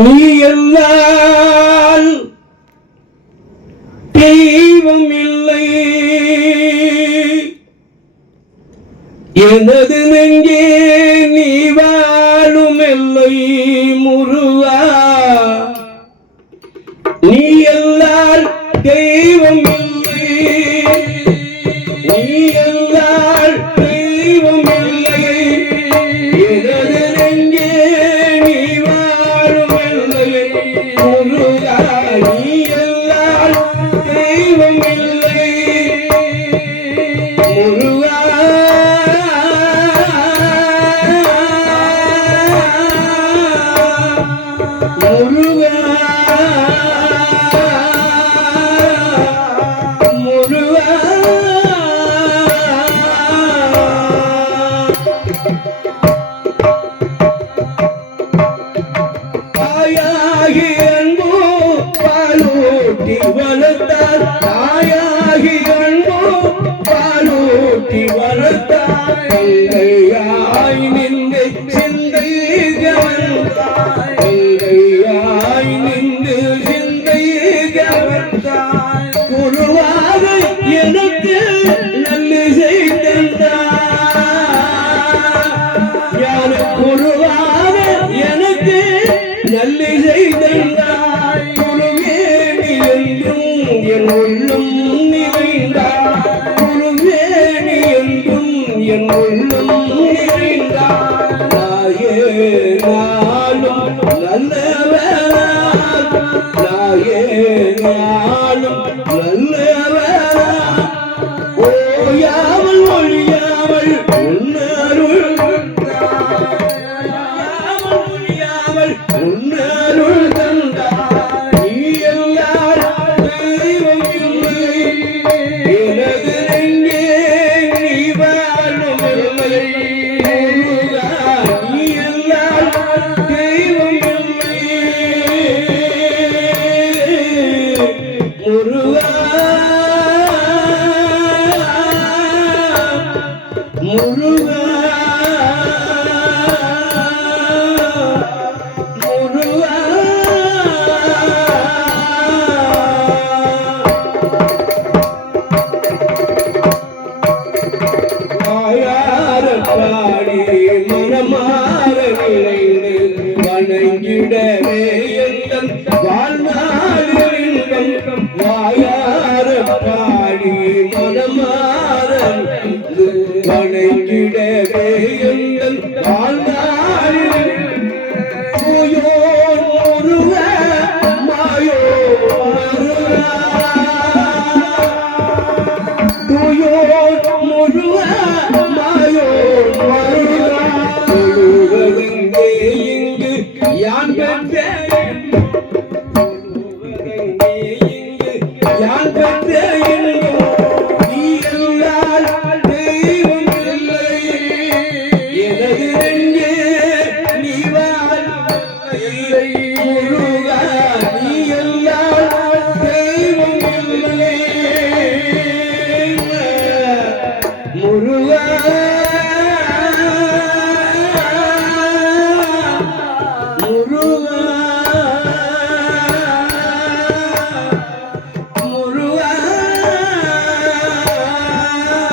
நீ எல்லால் தெய்வம் இல்லை எனது நெஞ்சே நீ வாழும் எல்லை முருவா நீ எல்லால் தெய்வம் தாயாகி அன்போ பாலூட்டி வளர்த்தார் நின்று சிந்தை கவர்ந்தாய் நின்று சிந்தை கவர்ந்தாய். குருவாக எனக்கு நல்ல செய்தார் ஞான குருவாக எனக்கு நல்ல செய்தாய் உள்ளம் நிறைந்தாய் குருவே என்றும் என் உள்ளம் நிறைந்தாய் நாயே நாளும் நல்லவரா நாயே நாளும் வணங்கிடவே முருக